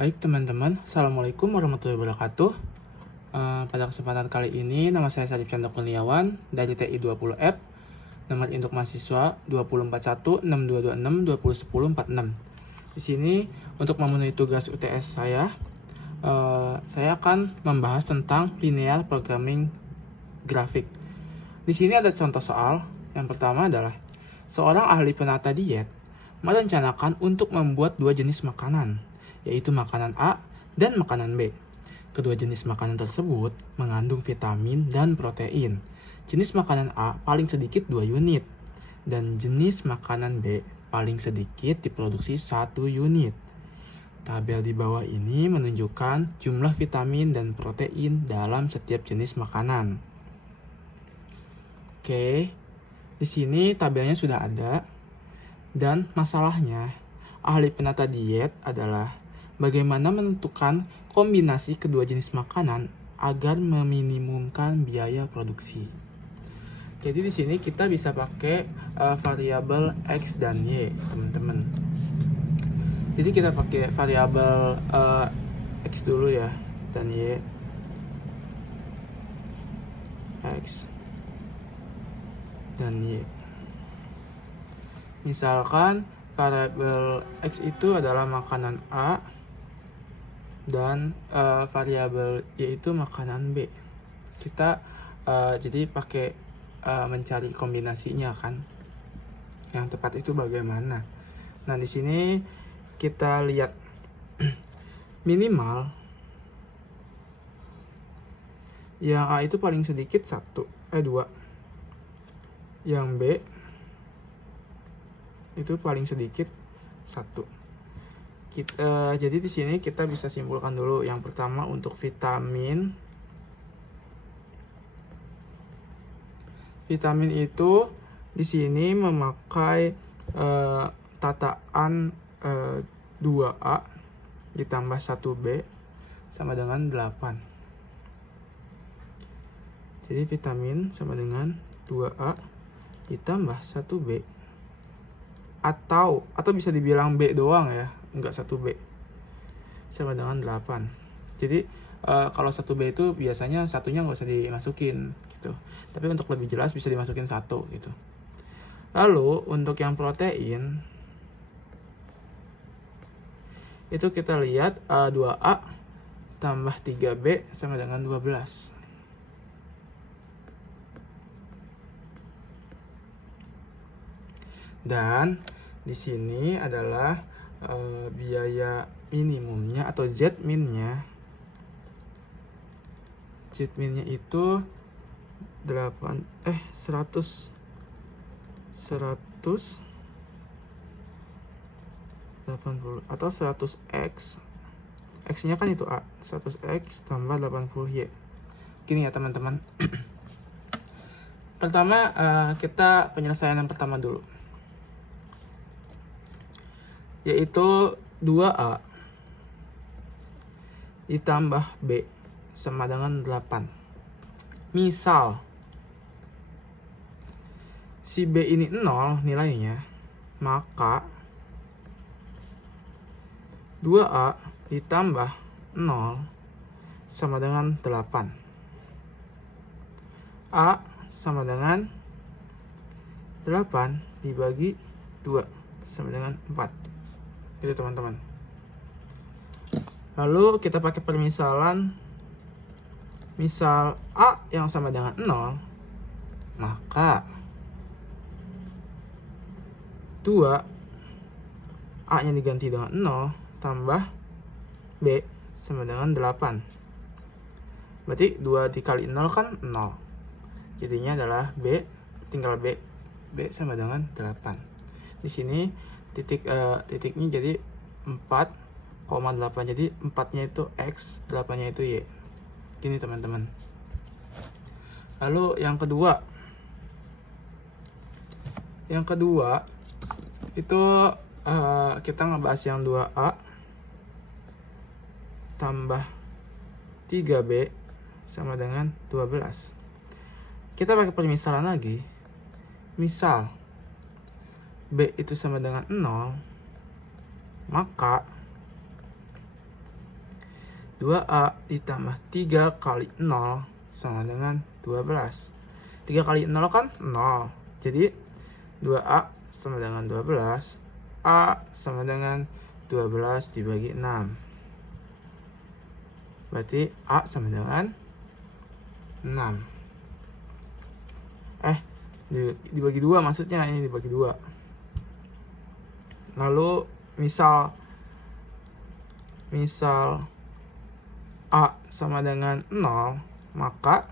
Baik teman-teman, Assalamualaikum warahmatullahi wabarakatuh. Pada kesempatan kali ini, nama saya Sadip Chandra Kurniawan dari TI 20F. Nomor induk mahasiswa 20416226201046. Di sini untuk memenuhi tugas UTS saya akan membahas tentang linear programming grafik. Di sini ada contoh soal. Yang pertama adalah seorang ahli penata diet merencanakan untuk membuat dua jenis makanan, yaitu makanan A dan makanan B. Kedua jenis makanan tersebut mengandung vitamin dan protein. Jenis makanan A paling sedikit 2 unit, dan jenis makanan B paling sedikit diproduksi 1 unit. Tabel di bawah ini menunjukkan jumlah vitamin dan protein dalam setiap jenis makanan. Oke, di sini tabelnya sudah ada, dan masalahnya ahli penata diet adalah bagaimana menentukan kombinasi kedua jenis makanan agar meminimumkan biaya produksi. Jadi di sini kita bisa pakai variabel X dan Y, teman-teman. Jadi kita pakai variabel X dulu ya, dan Y. X dan Y. Misalkan variabel X itu adalah makanan A dan variabel Y itu makanan B. Kita jadi pakai mencari kombinasinya kan. Yang tepat itu bagaimana? Nah, di sini kita lihat minimal yang A itu paling sedikit 2. Yang B itu paling sedikit 1. Jadi di sini kita bisa simpulkan dulu. Yang pertama untuk vitamin itu di sini memakai tataan 2A ditambah 1B sama dengan 8. Jadi vitamin sama dengan 2A ditambah 1B, atau bisa dibilang B doang ya, enggak 1B, sama dengan 8. Jadi kalau 1B itu biasanya satunya nggak usah dimasukin gitu, tapi untuk lebih jelas bisa dimasukin 1 gitu. Lalu untuk yang protein itu kita lihat 2A tambah 3B sama dengan 12. Dan di sini adalah biaya minimumnya atau Z-min-nya. Z-min-nya itu 100 180 atau 100x. X-nya kan itu A, 100x tambah 80y. Gini ya teman-teman. Pertama kita penyelesaian yang pertama dulu, yaitu 2A ditambah B sama dengan 8. Misal si B ini 0 nilainya, maka 2A ditambah 0 sama dengan 8. A sama dengan 8 dibagi 2 sama dengan 4. Gitu teman-teman. Lalu kita pakai permisalan. Misal A yang sama dengan 0, maka 2 A nya diganti dengan 0 tambah B sama dengan 8. Berarti 2 dikali 0 kan 0. Jadinya adalah B, tinggal B sama dengan 8. Di sini titiknya jadi 4,8. Jadi 4-nya itu X, 8-nya itu Y. Gini teman-teman. Lalu yang kedua itu kita ngebahas yang 2A tambah 3B sama dengan 12. Kita pakai permisalan lagi. Misal B itu sama dengan 0, maka 2A ditambah 3 kali 0 sama dengan 12. 3 kali 0 kan 0. Jadi 2A sama dengan 12. A sama dengan 12 dibagi 6. Berarti A sama dengan 6. Dibagi 2 maksudnya, ini dibagi 2. Lalu misal A sama dengan 0, maka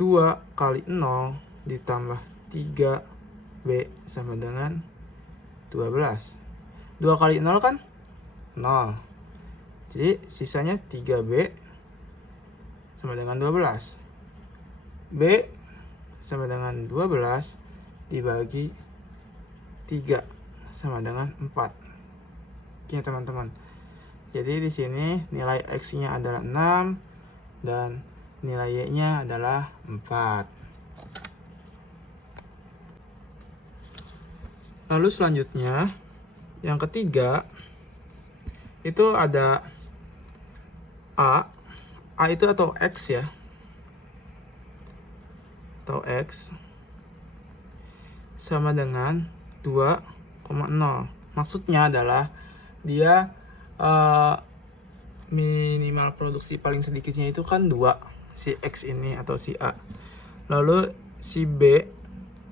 2 kali 0 ditambah 3B sama dengan 12. 2 kali 0 kan 0. Jadi sisanya 3B sama dengan 12. B sama dengan 12 dibagi 3 sama dengan 4. Oke teman-teman. Jadi di sini nilai X-nya adalah 6 dan nilai Y-nya adalah 4. Lalu selanjutnya yang ketiga itu ada A itu atau X ya, atau X sama dengan 2,0. Maksudnya adalah dia minimal produksi paling sedikitnya itu kan 2, si X ini atau si A. Lalu si B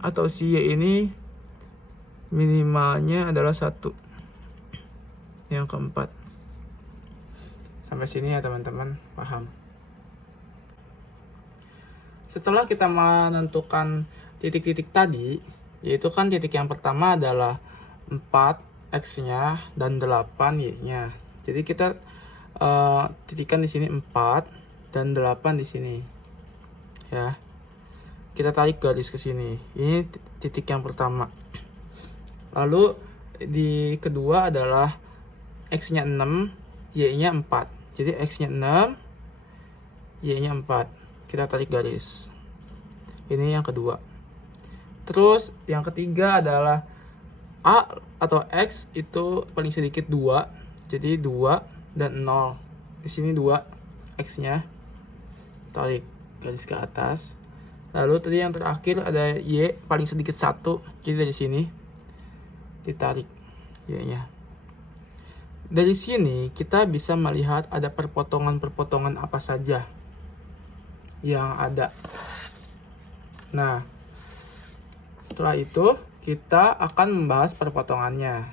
atau si Y ini minimalnya adalah 1. Yang keempat. Sampai sini ya teman-teman, paham? Setelah kita menentukan titik-titik tadi, yaitu kan titik yang pertama adalah 4 X-nya dan 8 Y-nya. Jadi kita titikkan di sini 4 dan 8 di sini. Ya. Kita tarik garis ke sini. Ini titik yang pertama. Lalu di kedua adalah X-nya 6, Y-nya 4. Jadi X-nya 6, Y-nya 4. Kita tarik garis. Ini yang kedua. Terus yang ketiga adalah A atau X itu paling sedikit 2. Jadi 2 dan 0. Di sini 2 X-nya. Tarik garis ke atas. Lalu tadi yang terakhir ada Y paling sedikit 1. Jadi dari sini ditarik Y-nya. Dari sini kita bisa melihat ada perpotongan-perpotongan apa saja yang ada. Nah, setelah itu kita akan membahas perpotongannya.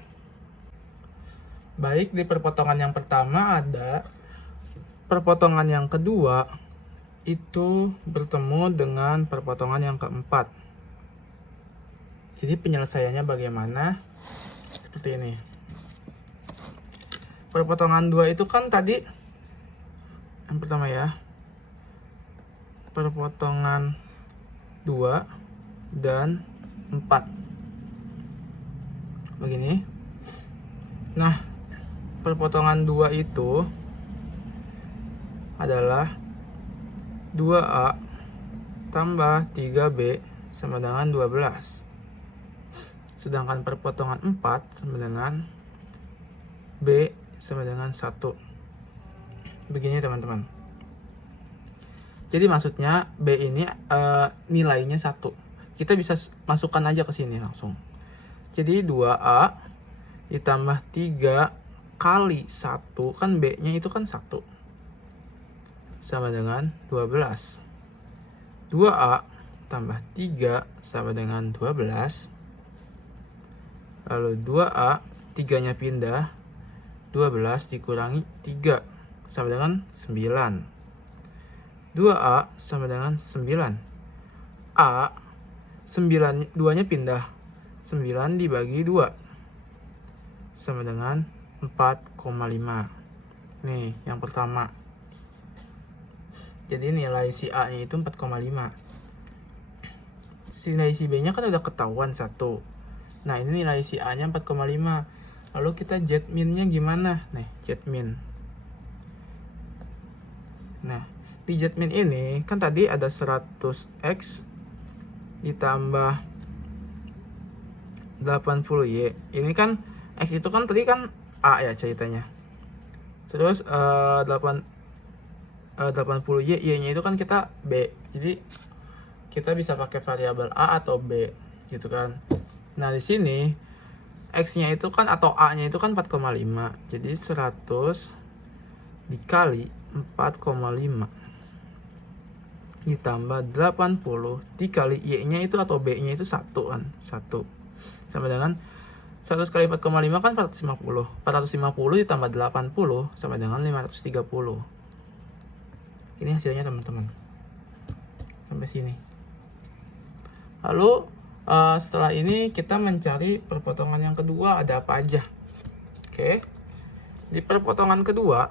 Baik, di perpotongan yang pertama ada perpotongan yang kedua itu bertemu dengan perpotongan yang keempat. Jadi penyelesaiannya bagaimana? Seperti ini. Perpotongan 2 itu kan tadi yang pertama ya. Perpotongan 2 dan 4. Begini. Nah, perpotongan 2 itu adalah 2A tambah 3B sama dengan 12. Sedangkan perpotongan 4 sama dengan B sama dengan 1. Begini teman-teman. Jadi maksudnya B ini nilainya 1. Kita bisa masukkan aja ke sini langsung. Jadi 2A ditambah 3 kali 1, kan B-nya itu kan 1. Sama dengan 12. 2A tambah 3 sama dengan 12. Lalu 2A, 3-nya pindah. 12 dikurangi 3 sama dengan 9. 2A sama dengan 9. A 9, 2-nya pindah. 9 dibagi 2 sama dengan 4,5. Nih, yang pertama. Jadi nilai si A-nya itu 4,5. Nilai si B-nya kan udah ketahuan 1. Nah, ini nilai si A-nya 4,5. Lalu kita jet min-nya gimana? Nih, jet min. Nah, di jet min ini kan tadi ada 100x ditambah 80y. Ini kan X itu kan tadi kan A ya ceritanya. Terus 80Y, Y-nya itu kan kita B. Jadi kita bisa pakai variabel A atau B gitu kan. Nah, di sini X-nya itu kan atau A-nya itu kan 4,5. Jadi 100 dikali 4,5 ditambah 80 dikali Y-nya itu atau B-nya itu 1 kan. 1 sama dengan 100 kali 4,5 kan 450. 450 ditambah 80 sama dengan 530. Ini hasilnya teman-teman. Sampai sini. Lalu setelah ini kita mencari perpotongan yang kedua, ada apa aja. Oke. Di perpotongan kedua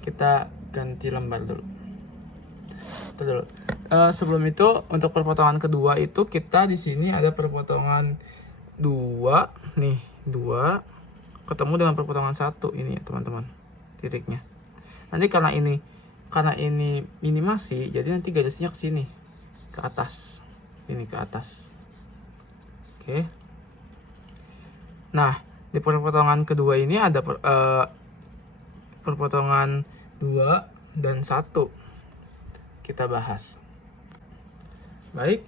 kita ganti lembar dulu. Sebelum itu untuk perpotongan kedua itu kita di sini ada perpotongan 2 nih, 2 ketemu dengan perpotongan 1 ini ya teman-teman, titiknya. Nanti karena ini minimasi, jadi nanti garisnya ke sini, ke atas. Ini ke atas. Oke. Nah, di perpotongan kedua ini ada perpotongan 2 dan 1. Kita bahas. Baik.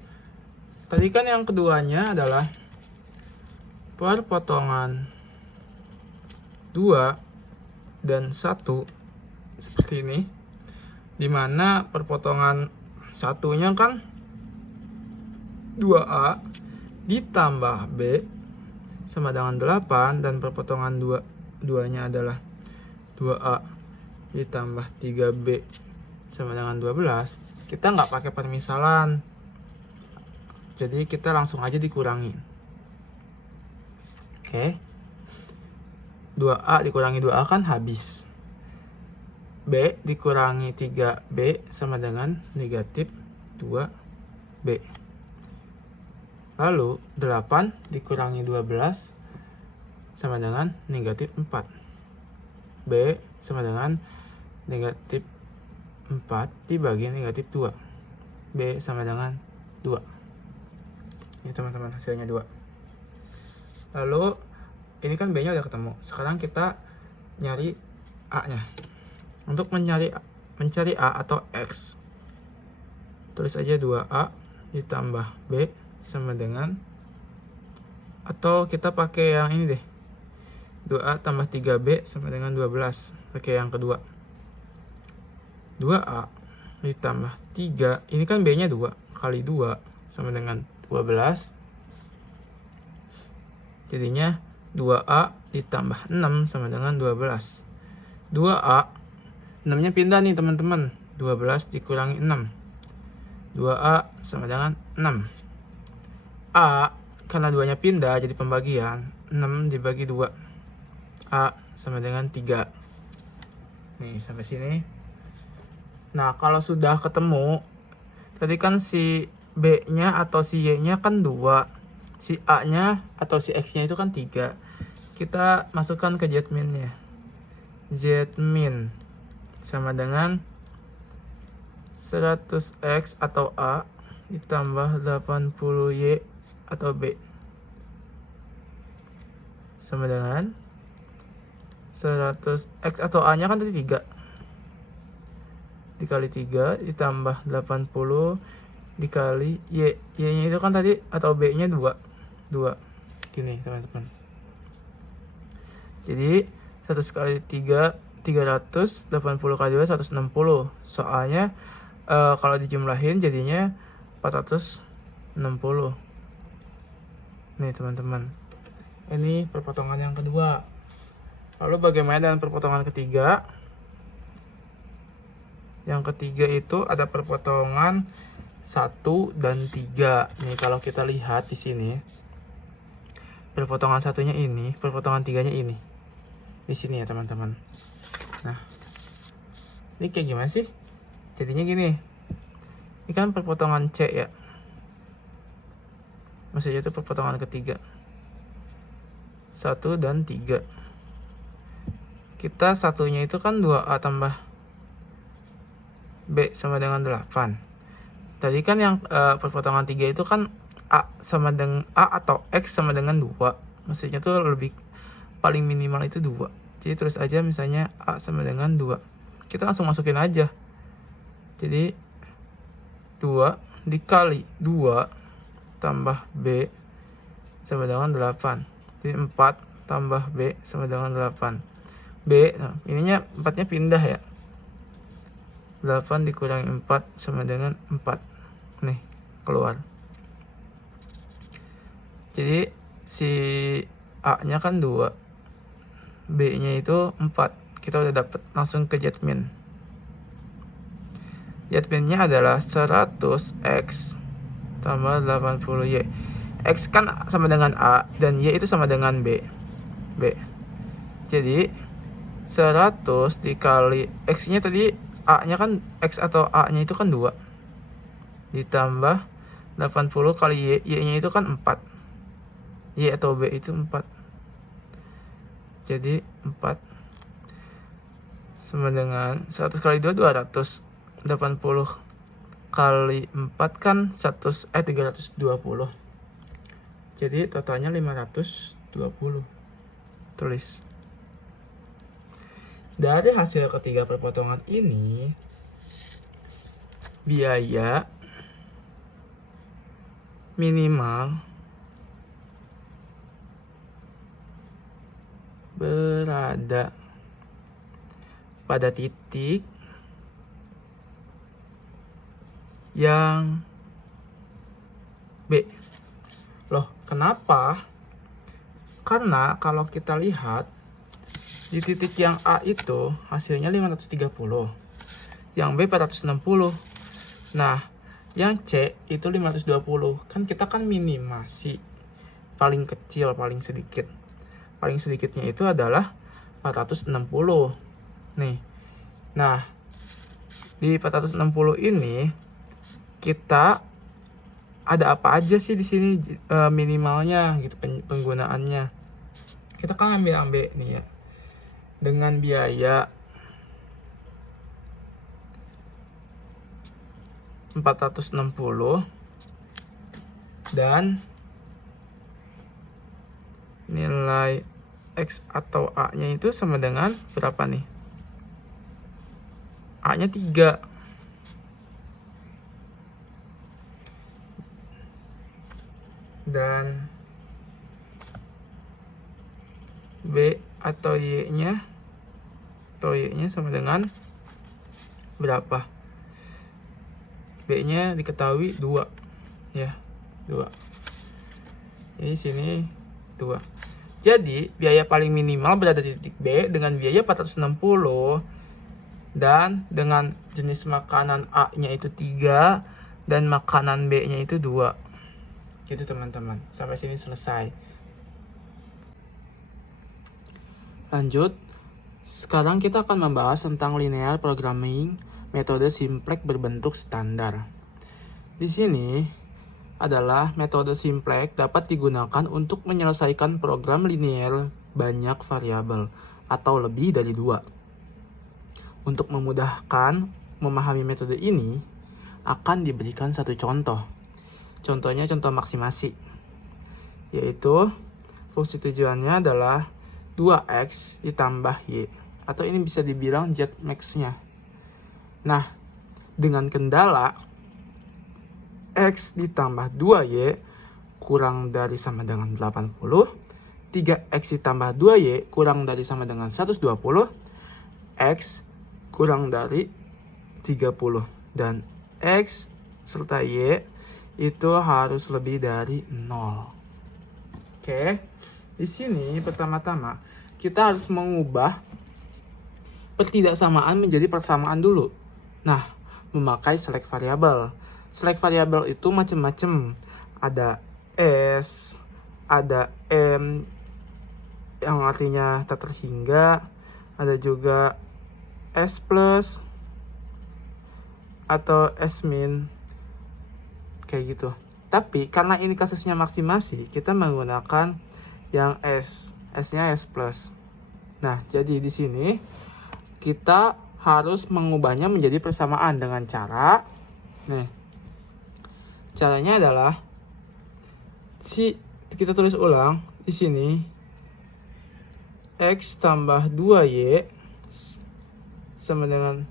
Tadi kan yang keduanya adalah perpotongan 2 dan 1 seperti ini, dimana perpotongan satunya kan 2A ditambah B sama dengan 8, dan perpotongan 2-nya adalah 2A ditambah 3B sama dengan 12. Kita nggak pakai permisalan, jadi kita langsung aja dikurangi. Oke. 2A dikurangi 2A kan habis. B dikurangi 3B sama dengan negatif 2B. Lalu 8 dikurangi 12 sama dengan negatif 4. B sama dengan negatif 4 dibagi negatif 2. B sama dengan 2. Ini teman-teman hasilnya 2. Lalu ini kan B-nya udah ketemu. Sekarang kita nyari A-nya. Untuk mencari A atau X, tulis aja 2A ditambah B sama dengan, atau kita pakai yang ini deh, 2A tambah 3B sama dengan 12. Pakai yang kedua, 2A ditambah 3, ini kan B nya 2 kali 2 sama dengan 12, jadinya 2A ditambah 6 sama dengan 12. 2A, 6 nya pindah nih teman-teman, 12 dikurangi 6, 2A sama dengan 6. A karena 2 nya pindah jadi pembagian, 6 dibagi 2, A sama dengan 3. Nih sampai sini. Nah, kalau sudah ketemu, tadi kan si B-nya atau si Y-nya kan 2, si A-nya atau si X-nya itu kan 3. Kita masukkan ke Z-min-nya. Z-min sama dengan 100X atau A ditambah 80Y atau B sama dengan 100X atau A-nya kan tadi 3 dikali 3 ditambah 80 dikali Y-nya itu kan tadi atau B-nya 2 gini teman-teman. Jadi 100 kali 3 300, 80 kali 2 160. Soalnya kalau dijumlahin jadinya 460. Nih teman-teman, ini perpotongan yang kedua. Lalu bagaimana dengan perpotongan ketiga? Yang ketiga itu ada perpotongan 1 dan 3. Nih kalau kita lihat di sini, perpotongan satunya ini, perpotongan tiganya ini. Di sini ya teman-teman. Nah, ini kayak gimana sih? Jadinya gini. Ini kan perpotongan C ya. Maksudnya itu perpotongan ketiga. 1 dan 3. Kita satunya itu kan 2A tambah B sama dengan 8. Tadi kan yang perpotongan 3 itu kan A sama dengan A atau X sama dengan 2. Maksudnya tuh paling minimal itu 2. Jadi tulis aja misalnya A sama dengan 2. Kita langsung masukin aja. Jadi 2 dikali 2 tambah B sama dengan 8. Jadi 4 tambah B sama dengan 8. B, nah, ininya 4-nya pindah ya. 8 dikurangi 4 sama dengan 4. Nih, keluar. Jadi si A-nya kan 2. B-nya itu 4. Kita udah dapet, langsung ke Jetmin. Jetminnya adalah 100X tambah 80Y. X kan sama dengan A dan Y itu sama dengan B. Jadi 100 dikali X-nya tadi, A-nya kan, X atau A-nya itu kan 2. Ditambah 80 kali Y. Y-nya itu kan 4. Y atau B itu 4. Jadi 4 sama dengan 100 kali 2, 200. 80 kali 4 kan 320. Jadi totalnya 520. Tulis. Dari hasil ketiga perpotongan ini, biaya minimal berada pada titik yang B. Loh, kenapa? Karena kalau kita lihat di titik yang A itu hasilnya 530, yang B 460. Nah, yang C itu 520. Kan kita kan minimasi paling kecil, paling sedikit. Paling sedikitnya itu adalah 460. Nih. Nah, di 460 ini kita ada apa aja sih di sini minimalnya gitu penggunaannya. Kita kan ambil nih ya. Dengan biaya 460 dan nilai X atau A-nya itu sama dengan berapa nih? A-nya 3. Dan B atau Y-nya sama dengan berapa? B-nya diketahui 2 ya, 2. Jadi sini 2. Jadi biaya paling minimal berada di titik B dengan biaya 460 dan dengan jenis makanan A-nya itu 3 dan makanan B-nya itu 2. Gitu teman-teman. Sampai sini selesai. Lanjut. Sekarang kita akan membahas tentang linear programming metode simplex berbentuk standar. Di sini adalah metode simplex dapat digunakan untuk menyelesaikan program linear banyak variabel atau lebih dari 2. Untuk memudahkan memahami metode ini, akan diberikan satu contoh. Contohnya contoh maksimasi, yaitu fungsi tujuannya adalah 2x ditambah y, atau ini bisa dibilang z max-nya. Nah, dengan kendala x ditambah 2y kurang dari sama dengan 80, 3x ditambah 2y kurang dari sama dengan 120, x kurang dari 30, dan x serta y itu harus lebih dari 0. Oke, di sini pertama-tama kita harus mengubah pertidaksamaan menjadi persamaan dulu. Nah, memakai select variable. Select variable itu macam-macam. Ada S, ada M yang artinya tak terhingga, ada juga S plus atau S min, kayak gitu. Tapi karena ini kasusnya maksimasi, kita menggunakan yang S-nya S plus. Nah, jadi di sini kita harus mengubahnya menjadi persamaan dengan cara, nih, caranya adalah kita tulis ulang di sini X tambah 2Y sama dengan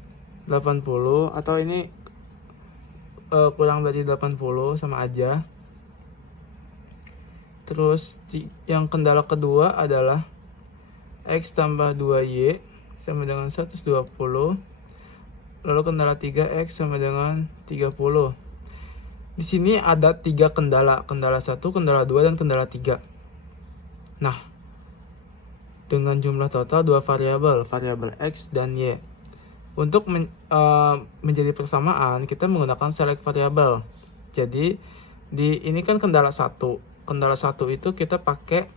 80, atau ini kurang dari 80 sama aja. Terus yang kendala kedua adalah X tambah 2Y sama dengan 120. Lalu kendala 3X sama dengan 30. Di sini ada 3 kendala. Kendala 1, kendala 2, dan kendala 3. Nah, dengan jumlah total 2 variabel X dan Y. Untuk menjadi persamaan, kita menggunakan select variabel. Jadi, ini kan kendala 1. Kendala 1 itu kita pakai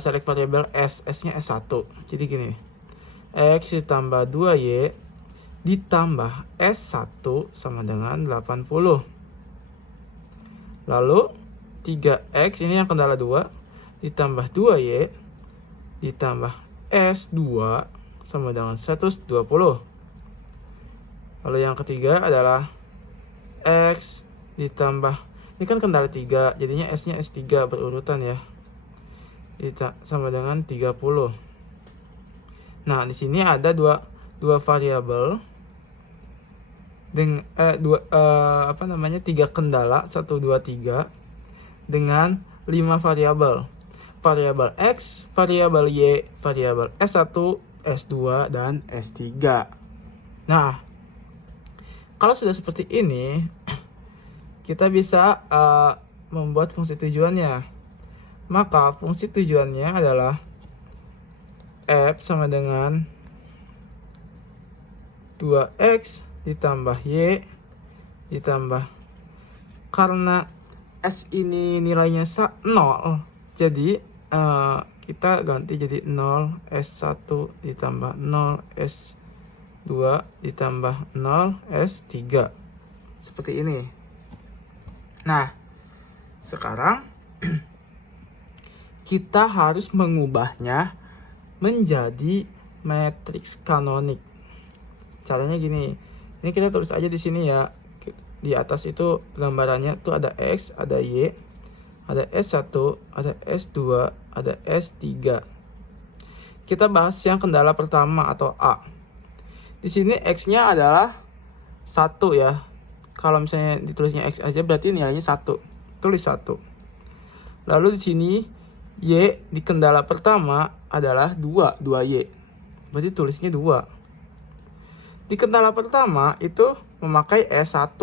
select variabel S. S-nya S1. Jadi gini. X ditambah 2Y ditambah S1 sama dengan 80. Lalu 3X ini yang kendala 2 ditambah 2Y ditambah S2 sama dengan 120. Lalu yang ketiga adalah X ditambah, ini kan kendala 3, jadinya S-nya S3 berurutan ya. Sama dengan 30. Nah, di sini ada dua variabel dengan 3 kendala 1 2 3 dengan 5 variabel. Variabel X, variabel Y, variabel S1, S2, dan S3. Nah, kalau sudah seperti ini, kita bisa membuat fungsi tujuannya. Maka fungsi tujuannya adalah F sama dengan 2X ditambah Y ditambah, karena S ini nilainya 0, jadi kita ganti jadi 0, S1 ditambah 0, S2 ditambah 0, S3. Seperti ini. Nah, sekarang kita harus mengubahnya menjadi matriks kanonik. Caranya gini. Ini kita tulis aja di sini ya. Di atas itu gambarannya tuh ada X, ada Y, ada S1, ada S2, ada S3. Kita bahas yang kendala pertama atau A. Di sini X-nya adalah 1 ya. Kalau misalnya ditulisnya X aja berarti nilainya 1. Tulis 1. Lalu di sini Y di kendala pertama adalah 2Y. Berarti tulisnya 2. Di kendala pertama itu memakai S1.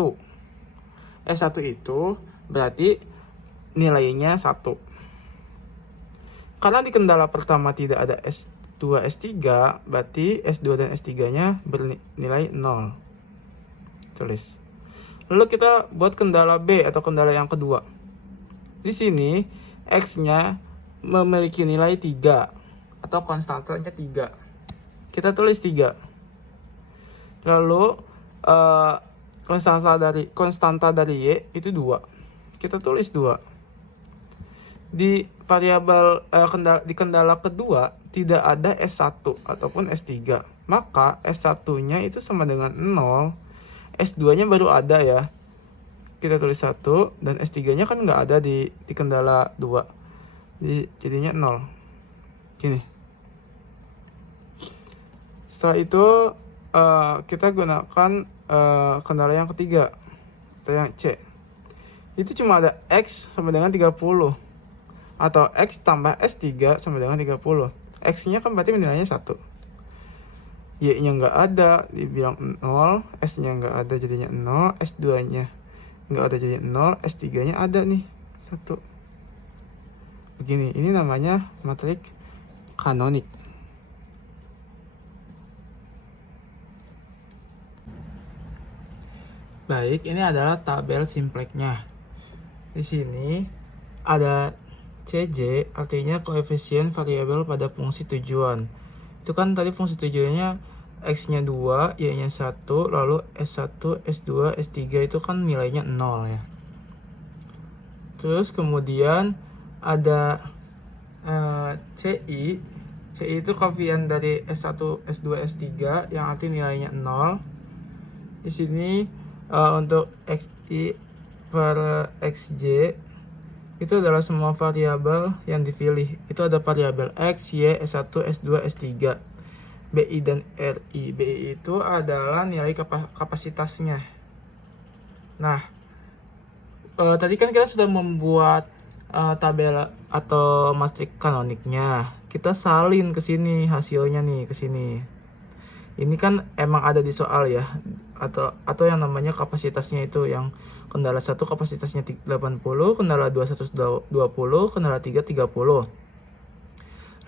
S1 itu berarti nilainya 1. Karena di kendala pertama tidak ada S2, S3, berarti S2 dan S3-nya bernilai 0. Tulis. Lalu kita buat kendala B atau kendala yang kedua. Di sini X-nya memiliki nilai 3 atau konstantanya 3. Kita tulis 3. Lalu konstanta dari Y itu 2. Kita tulis 2. Di variabel di kendala kedua tidak ada S1 ataupun S3. Maka S1-nya itu sama dengan 0. S2-nya baru ada ya. Kita tulis 1 dan S3-nya kan nggak ada di kendala 2. Jadinya 0. Gini. Setelah itu kita gunakan kendala yang ketiga atau yang C. Itu cuma ada X sama dengan 30 atau X tambah S3 sama dengan 30. X-nya kan berarti nilainya 1. Y-nya nggak ada, dibilang 0. S-nya nggak ada jadinya 0. S2-nya nggak ada jadinya 0. S3-nya ada nih 1. Begini, ini namanya matriks kanonik. Baik, ini adalah tabel simpleknya. Di sini ada CJ, artinya koefisien variabel pada fungsi tujuan. Itu kan tadi fungsi tujuannya X-nya 2, Y-nya 1, lalu S1, S2, S3 itu kan nilainya 0 ya. Terus kemudian ada CI. CI itu koefisien dari S1, S2, S3 yang arti nilainya 0. Di sini untuk XI per XJ itu adalah semua variabel yang dipilih. Itu ada variabel X, Y, S1, S2, S3, BI dan RI. BI itu adalah nilai kapasitasnya. Nah, tadi kan kita sudah membuat tabel atau matrik kanoniknya. Kita salin ke sini hasilnya nih ke sini. Ini kan emang ada di soal ya, atau yang namanya kapasitasnya itu yang kendala 1 kapasitasnya 80, kendala 2 120, kendala 3 30.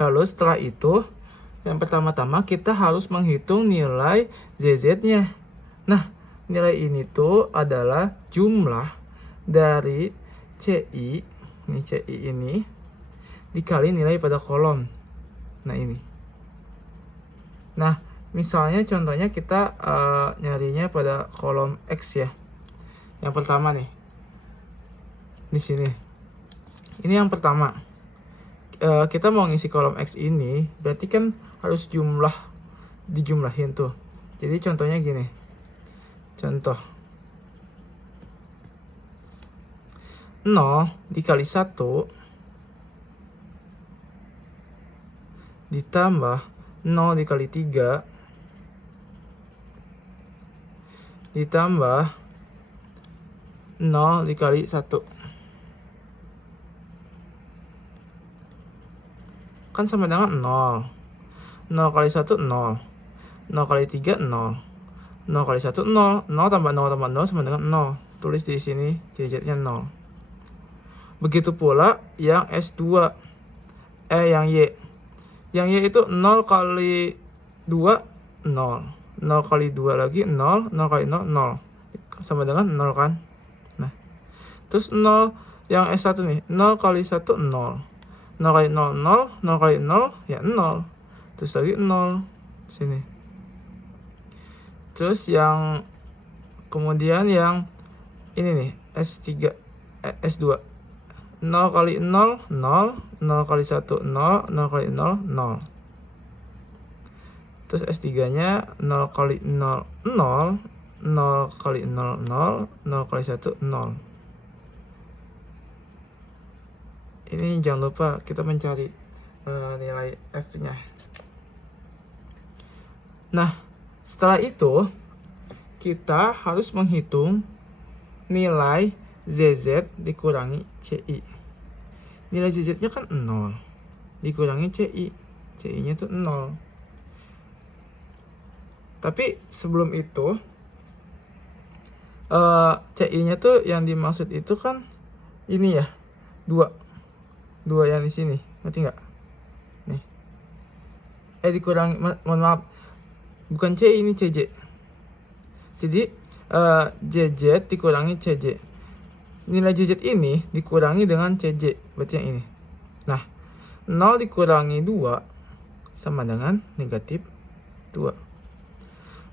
Lalu setelah itu yang pertama-tama kita harus menghitung nilai ZZ-nya. Nah, nilai ini tuh adalah jumlah dari CI, ini CI ini dikali nilai pada kolom. Nah, ini. Nah, misalnya contohnya kita nyarinya pada kolom X ya. Yang pertama nih. Di sini. Ini yang pertama. Kita mau ngisi kolom X ini, berarti kan harus dijumlahin tuh. Jadi contohnya gini. Contoh 0 dikali 1 ditambah 0 dikali 3 ditambah 0 dikali 1. Kan sama dengan 0. 0 kali 1 0. 0 kali 3 0. 0 kali 1 0. 0 tambah 0 tambah 0 sama dengan 0. Tulis di sini JZ-nya 0. Begitu pula yang S2. Yang Y. Yang Y itu 0 kali 2 0. 0 kali 2 lagi 0. 0 kali 0 0. Sama dengan 0 kan. Nah. Terus 0 yang S1 nih. 0 kali 1 0. 0 kali 0 0. 0 kali 0 ya 0. Terus lagi 0. Sini. Terus yang kemudian yang ini nih S3 S2 0 kali 0 0. 0 kali 1 0. 0 kali 0 0. Terus S3 nya 0 kali 0 0. 0 kali 0 0. 0 kali 1 0. Ini jangan lupa kita mencari nilai F-nya. Nah, setelah itu kita harus menghitung nilai ZZ dikurangi CI. Nilai ZZ-nya kan 0 dikurangi CI. CI-nya tuh 0. Tapi sebelum itu CI-nya tuh yang dimaksud itu kan ini ya, 2 yang di sini, ngerti nggak? Nih, dikurangi, mohon maaf, bukan CI, ini CJ. Jadi JZ dikurangi CJ. Nilai JZ ini dikurangi dengan CJ, berarti yang ini. Nah, 0 dikurangi 2 sama dengan negatif 2.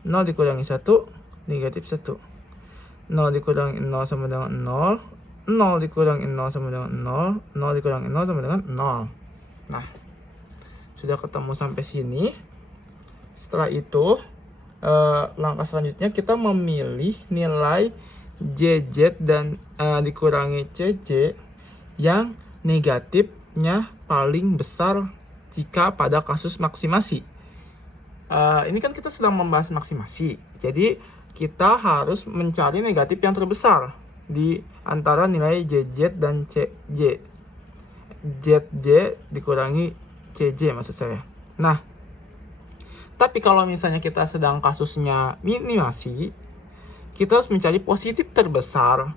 0 dikurangi 1 negatif 1. 0 dikurangi 0 sama dengan 0. 0 dikurangi 0 sama dengan 0. 0 dikurangi 0 sama dengan 0. Nah, sudah ketemu sampai sini. Setelah itu langkah selanjutnya kita memilih nilai JZ dan dikurangi CJ yang negatifnya paling besar jika pada kasus maksimasi. Ini kan kita sedang membahas maksimasi. Jadi kita harus mencari negatif yang terbesar di antara nilai JZ dan CJ. ZJ dikurangi CJ maksud saya. Nah, tapi kalau misalnya kita sedang kasusnya minimasi, kita harus mencari positif terbesar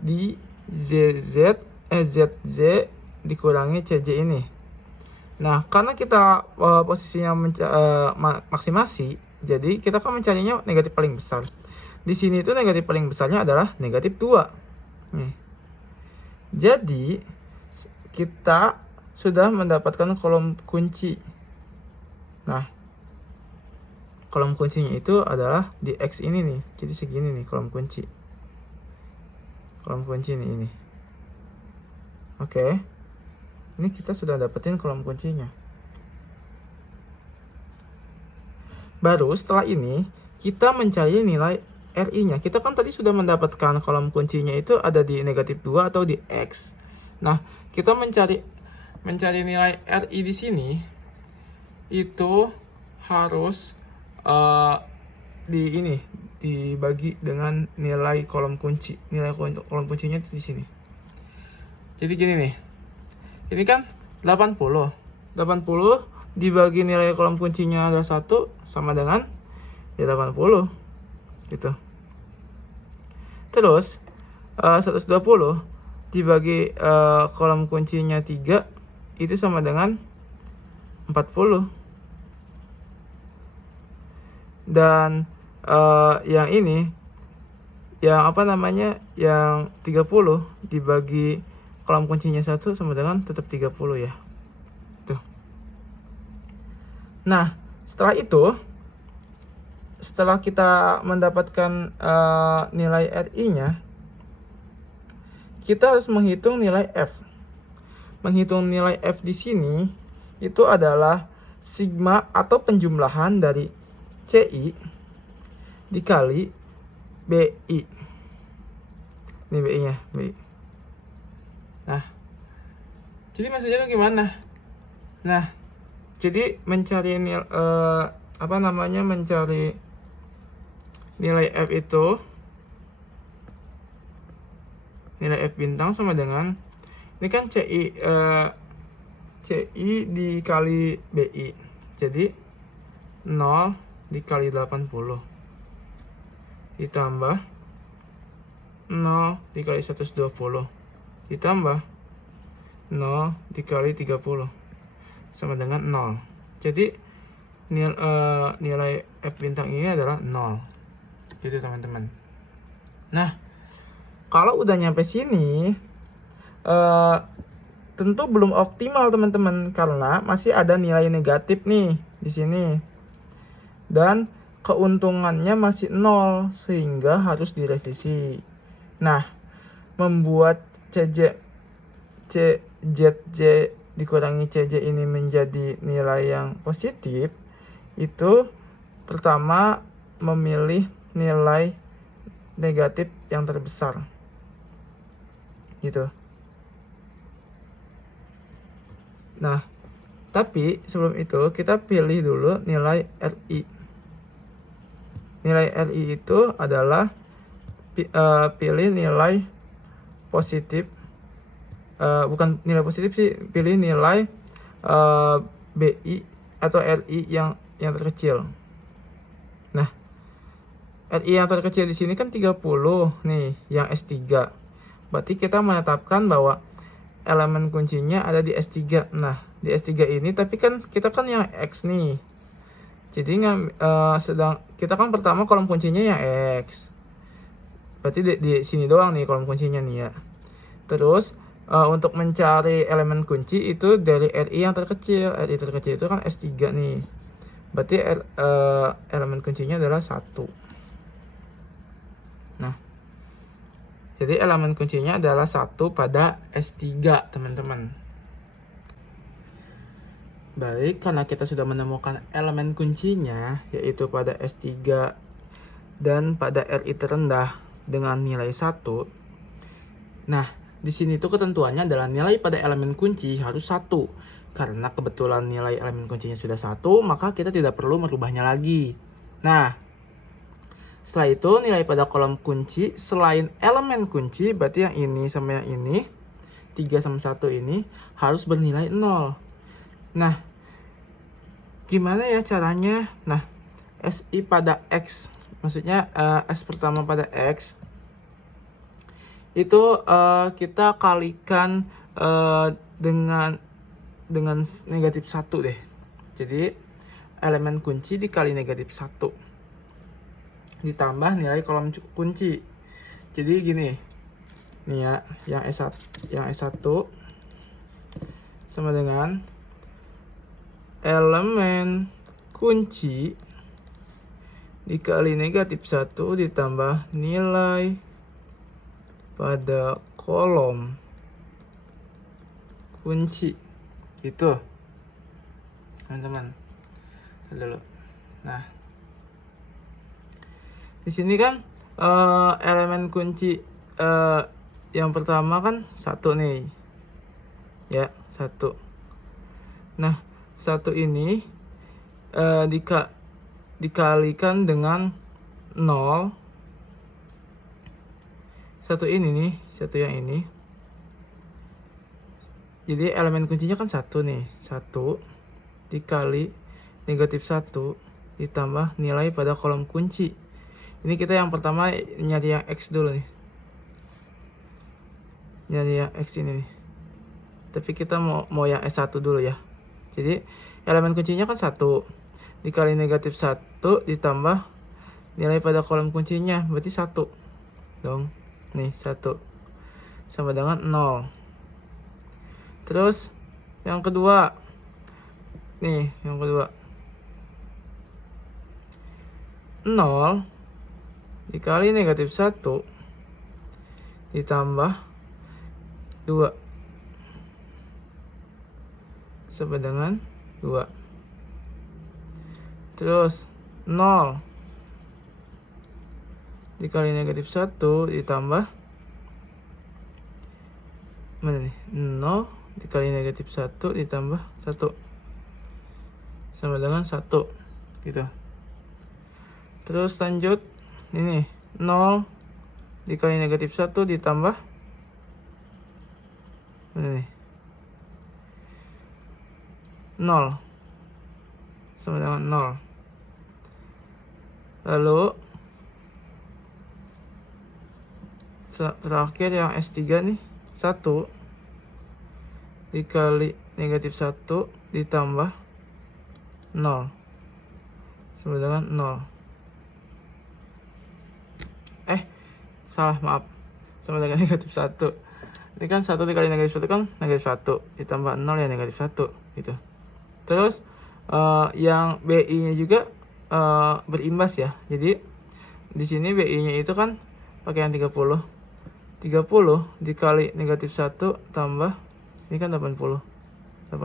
di ZZ dikurangi CJ ini. Nah, karena kita posisinya maksimasi, jadi kita akan mencarinya negatif paling besar. Di sini itu negatif paling besarnya adalah negatif 2. Nih. Jadi, kita sudah mendapatkan kolom kunci. Nah, kolom kuncinya itu adalah di X ini nih. Jadi segini nih kolom kunci. Kolom kunci ini. Oke. Ini kita sudah dapetin kolom kuncinya. Baru setelah ini kita mencari nilai RI-nya. Kita kan tadi sudah mendapatkan kolom kuncinya itu ada di negatif 2 atau di X. Nah, kita mencari nilai RI di sini itu harus dibagi dengan nilai kolom kunci. Nilai kolom kuncinya di sini. Jadi gini nih. Ini kan 80. 80 dibagi nilai kolom kuncinya ada 1 sama dengan ya 80 gitu. Terus 120 dibagi kolom kuncinya 3 itu sama dengan 40. Dan yang ini yang yang 30 dibagi kolom kuncinya 1 sama dengan tetap 30 ya. Tuh. Nah, setelah kita mendapatkan nilai RI-nya, kita harus menghitung nilai F. Menghitung nilai F di sini itu adalah sigma atau penjumlahan dari CI dikali BI. Ini BI-nya, BI. Nah, jadi maksudnya itu gimana? Nah, jadi mencari nilai F itu, nilai F bintang sama dengan ini kan CI dikali BI. Jadi 0 dikali 80 ditambah 0 dikali 120 ditambah 0 dikali 30 sama dengan 0. Jadi nilai F bintang ini adalah 0. Gitu teman-teman. Nah, kalau udah nyampe sini tentu belum optimal teman-teman, karena masih ada nilai negatif nih di sini. Dan keuntungannya masih 0 sehingga harus direvisi. Nah, membuat CZJ dikurangi CJ ini menjadi nilai yang positif itu pertama memilih nilai negatif yang terbesar. Gitu. Nah, tapi sebelum itu kita pilih dulu nilai RI. Nilai RI itu adalah pilih nilai positif, bukan nilai positif sih, pilih nilai BI atau RI yang terkecil. Nah, RI yang terkecil di sini kan 30 nih, yang S3. Berarti kita menetapkan bahwa elemen kuncinya ada di S3. Nah, di S3 ini tapi kan kita kan yang X nih. Jadi kita kan pertama kolom kuncinya yang X. Berarti di sini doang nih kolom kuncinya nih ya. Terus untuk mencari elemen kunci itu dari RI yang terkecil. RI terkecil itu kan S3 nih. Berarti elemen kuncinya adalah 1. Nah, jadi elemen kuncinya adalah 1 pada S3, teman-teman. Baik, karena kita sudah menemukan elemen kuncinya, yaitu pada S3 dan pada RI terendah dengan nilai 1. Nah, di sini tuh ketentuannya adalah nilai pada elemen kunci harus 1. Karena kebetulan nilai elemen kuncinya sudah 1, maka kita tidak perlu merubahnya lagi. Nah, setelah itu nilai pada kolom kunci selain elemen kunci, berarti yang ini sama yang ini, 3 sama 1 ini harus bernilai 0. Nah, gimana ya caranya? Nah, SI pada X, maksudnya S pertama pada X, itu kita kalikan dengan negatif 1 deh. Jadi, elemen kunci dikali negatif 1. Ditambah nilai kolom kunci. Jadi gini, nih ya, yang S1 sama dengan elemen kunci dikali negatif 1 ditambah nilai pada kolom kunci. Itu teman-teman dulu. Nah, di sini kan elemen kunci yang pertama kan 1 nih. ya, 1. Nah, 1 ini dikalikan dengan 0. 1 ini nih, 1 yang ini. Jadi elemen kuncinya kan 1 nih. 1 dikali negatif 1 ditambah nilai pada kolom kunci. Ini kita yang pertama nyari yang X dulu nih. Nyari yang X ini nih. Tapi kita mau yang S1 dulu ya. Jadi elemen kuncinya kan 1 dikali negatif 1 ditambah nilai pada kolom kuncinya, berarti 1 dong. Nih 1 sama dengan 0. Terus yang kedua, nih yang kedua, 0 dikali negatif 1 ditambah 2 sama dengan 2. Terus 0 dikali negatif 1 ditambah, mana nih, 0 dikali negatif 1 ditambah 1 sama dengan 1 gitu. Terus lanjut, ini 0 dikali negatif 1 ditambah, mana nih, 0 sama dengan 0. Lalu terakhir yang S3 nih, 1 dikali negatif 1 ditambah 0 sama dengan 0. Salah, maaf, sama dengan negatif 1. Ini kan 1 dikali negatif 1 kan negatif 1 ditambah 0 ya negatif 1 gitu. Terus yang BI-nya juga berimbas ya. Jadi di sini BI-nya itu kan pakai yang 30. 30 dikali negatif 1 tambah, ini kan 80. 30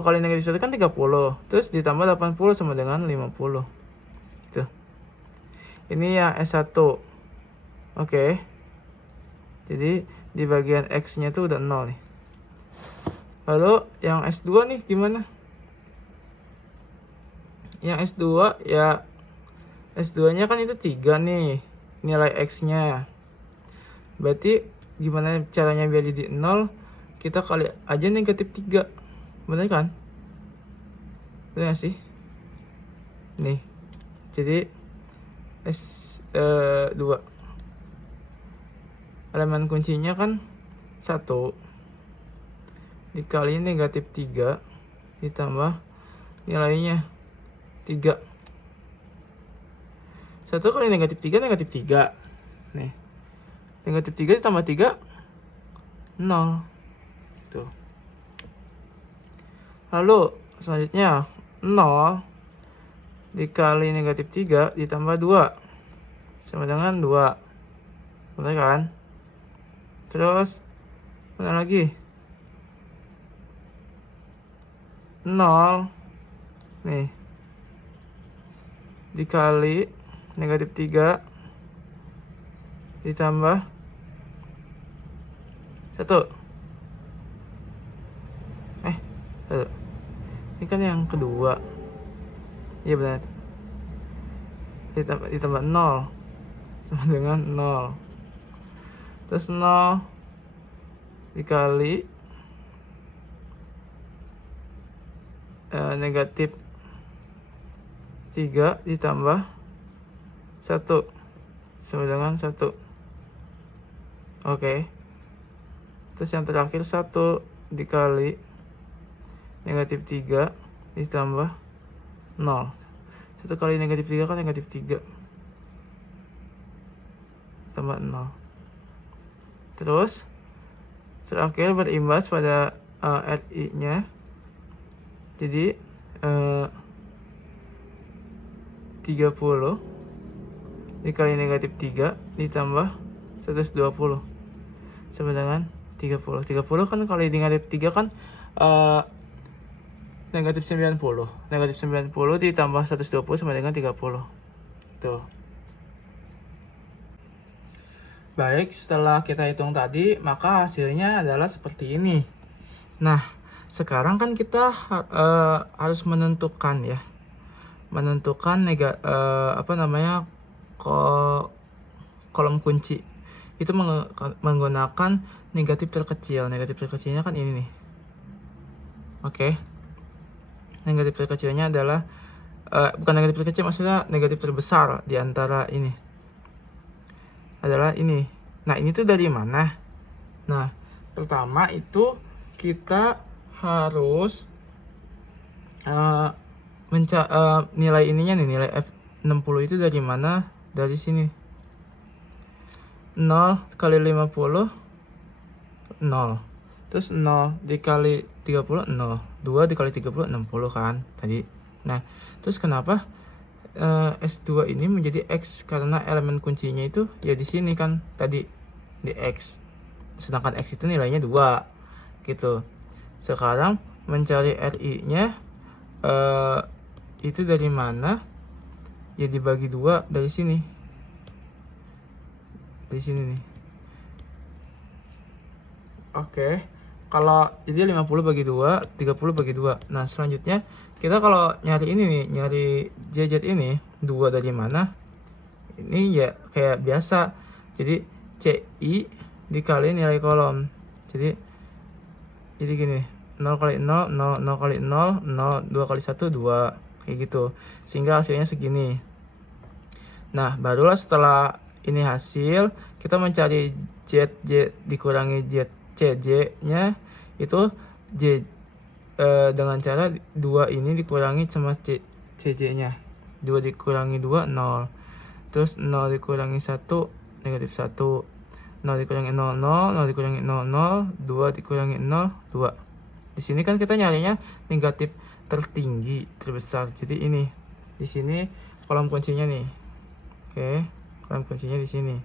kali negatif 1 kan 30. Terus ditambah 80 sama dengan 50. Gitu. Ini yang S1. Oke. Jadi di bagian X-nya tuh udah 0 nih. Lalu yang S2 nih gimana? Yang S2 ya, S2-nya kan itu 3 nih nilai X-nya. Berarti gimana caranya biar jadi 0? Kita kali aja negatif 3. Bener kan? Bener gak sih? Nih. Jadi S2 elemen kuncinya kan 1 dikali negatif 3 ditambah nilainya 3. 1 kali negatif 3 negatif 3. Nih. Negatif 3 ditambah 3 0. Tuh. Lalu selanjutnya 0 dikali negatif 3 ditambah 2 sama dengan 2. Betul kan? Terus mana lagi? 0 nih dikali negatif 3 ditambah 1. 1. Ini kan yang kedua. Iya benar. Ditambah 0 sama dengan 0. Terus 0 dikali negatif 3 ditambah 1 sama dengan 1. Oke. Terus yang terakhir 1 dikali negatif 3 ditambah 0. 1 kali negatif 3 kan negatif 3 tambah 0. Terus terakhir berimbas pada RI nya. Jadi 30 dikali negatif 3 ditambah 120 sama dengan 30. 30 kan kali negatif 3 kan negatif 90. Negatif 90 ditambah 120 sama dengan 30. Tuh. Baik, setelah kita hitung tadi, maka hasilnya adalah seperti ini. Nah, sekarang kan kita harus menentukan ya. Menentukan kolom kunci. Itu menggunakan negatif terkecil. Negatif terkecilnya kan ini nih. Oke. Negatif terkecilnya adalah bukan negatif terkecil, maksudnya negatif terbesar di antara ini adalah ini. Nah, ini tuh dari mana? Nah, pertama itu kita harus nilai ininya nih, nilai F60 itu dari mana? Dari sini. 0 kali 50 0. Terus 0 dikali 30 0. 2 dikali 30 60 kan tadi. Nah, terus kenapa S2 ini menjadi X? Karena elemen kuncinya itu ya di sini kan tadi, di X. Sedangkan X itu nilainya 2 gitu. Sekarang mencari RI-nya itu dari mana? Ya dibagi 2 dari sini. Di sini nih. Oke. Kalau jadi 50 bagi 2, 30 bagi 2. Nah, selanjutnya kita kalau nyari ini nih, nyari JZ ini 2 dari mana? Ini ya kayak biasa. Jadi CI dikali nilai kolom. Jadi gini, 0 kali 0, 0, 0 kali 0, 0, 2 kali 1, 2. Kayak gitu. Sehingga hasilnya segini. Nah, barulah setelah ini hasil, kita mencari ZJ dikurangi CJ-nya itu dengan cara 2 ini dikurangi sama CJ-nya. 2 dikurangi 2, 0. Terus 0 dikurangi 1, negatif 1. 0 dikurangi 0, 0. 0 dikurangi 0, 0. 2 dikurangi 0, 2. Di sini kan kita nyarinya negatif tertinggi, terbesar. Jadi ini. Di sini kolom kuncinya nih. Oke, kolom kuncinya di sini.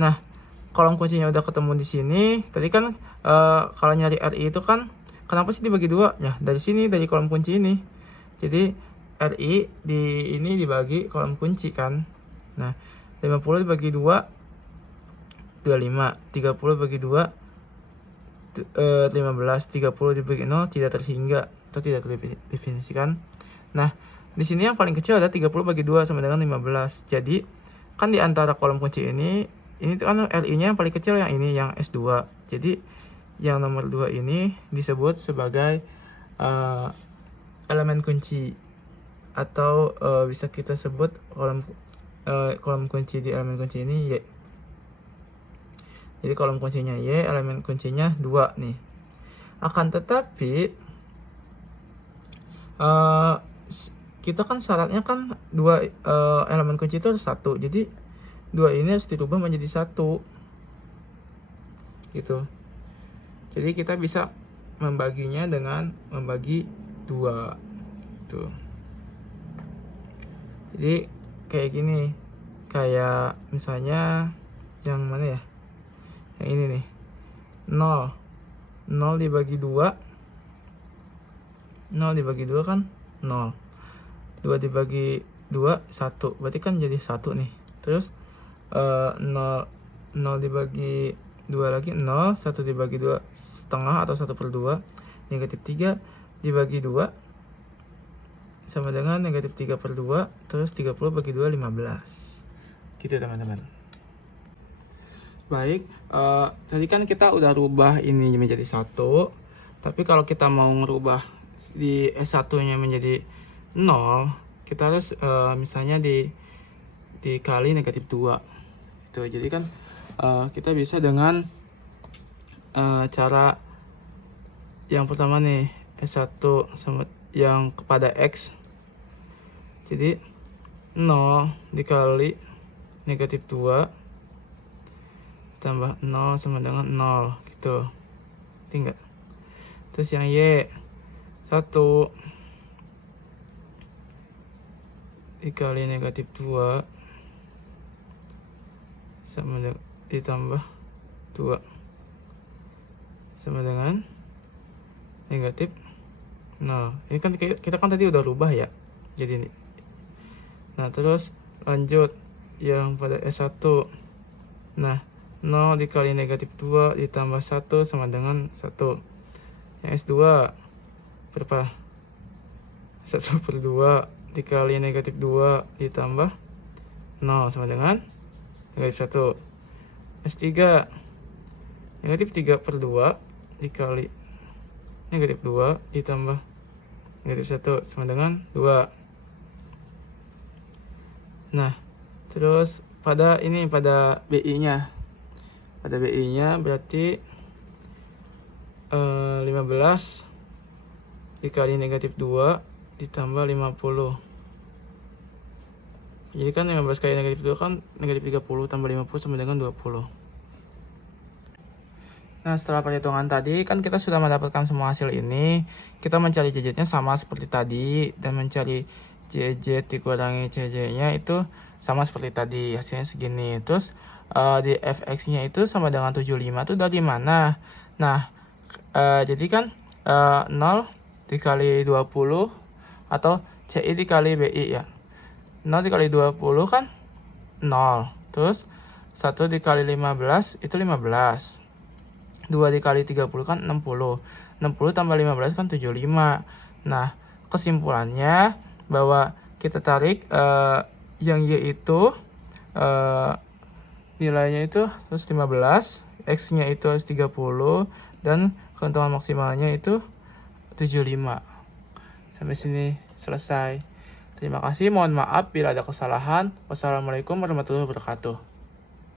Nah, kolom kuncinya udah ketemu di sini. Tadi kan kalau nyari RI itu kan kenapa sih dibagi 2? Ya, dari sini, dari kolom kunci ini. Jadi RI di ini dibagi kolom kunci kan. Nah, 50 dibagi 2 25, 30 bagi 2 15, 30 dibagi 0 tidak terhingga atau tidak terdefinisikan. Nah, di sini yang paling kecil ada 30 bagi 2 sama dengan 15. Jadi kan di antara kolom kunci ini kan RI-nya yang paling kecil yang ini, yang S2. Jadi yang nomor 2 ini disebut sebagai elemen kunci, atau bisa kita sebut kolom kunci di elemen kunci ini Y. Jadi kolom kuncinya Y, elemen kuncinya 2 nih. Akan tetapi kita kan syaratnya kan 2 elemen kunci itu harus 1. Jadi 2 ini harus dirubah menjadi 1. Gitu. Jadi kita bisa membaginya dengan membagi 2. Tuh. Jadi kayak gini. Kayak misalnya yang mana ya? Yang ini nih. 0. 0 dibagi 2. 0 dibagi 2 kan 0. 2 dibagi 2 1. Berarti kan jadi 1 nih. Terus 0 dibagi 2 lagi 0. 1 dibagi 2 setengah atau 1/2. Negatif 3 dibagi 2 sama dengan negatif 3/2. Terus 30 bagi 2 15. Gitu teman-teman. Baik, tadi kan kita udah rubah ini menjadi 1. Tapi kalau kita mau ngerubah di S1-nya menjadi 0, kita harus misalnya dikali negatif 2. Gitu. Jadi kan kita bisa dengan cara yang pertama nih, S1 sama yang kepada X. Jadi 0 dikali negatif 2 tambah 0 sama dengan 0 gitu. Tinggal. Terus yang Y 1 dikali negatif 2 sama dengan ditambah 2 sama dengan negatif 0. Ini kan kita kan tadi udah rubah ya. Jadi ini. Nah, terus lanjut yang pada S1. Nah, 0 dikali negatif 2 ditambah 1 sama dengan 1. Yang S2 berapa? 1/2 dikali negatif 2 ditambah 0 sama dengan negatif 1. S3 negatif 3/2 dikali negatif 2 ditambah negatif 1 sama dengan 2. Nah, terus pada BI-nya. Pada BI-nya berarti 15 dikali negatif 2 ditambah 50. Jadi kan 15 kali negatif 2 kan negatif 30 tambah 50 sama dengan 20. Nah, setelah perhitungan tadi kan kita sudah mendapatkan semua hasil ini. Kita mencari JJ-nya sama seperti tadi, dan mencari JJ dikurangi CJ-nya itu sama seperti tadi. Hasilnya segini. Terus di fx-nya itu sama dengan 75 itu dari mana? Nah, jadi kan 0 dikali 20 atau CI dikali BI ya. 0 dikali 20 kan 0. Terus 1 dikali 15 itu 15. 2 dikali 30 kan 60. 60 tambah 15 kan 75. Nah, kesimpulannya bahwa kita tarik yang Y itu nilainya itu harus 15, X-nya itu harus 30, dan keuntungan maksimalnya itu 75. Sampai sini selesai. Terima kasih, mohon maaf bila ada kesalahan. Wassalamualaikum warahmatullahi wabarakatuh.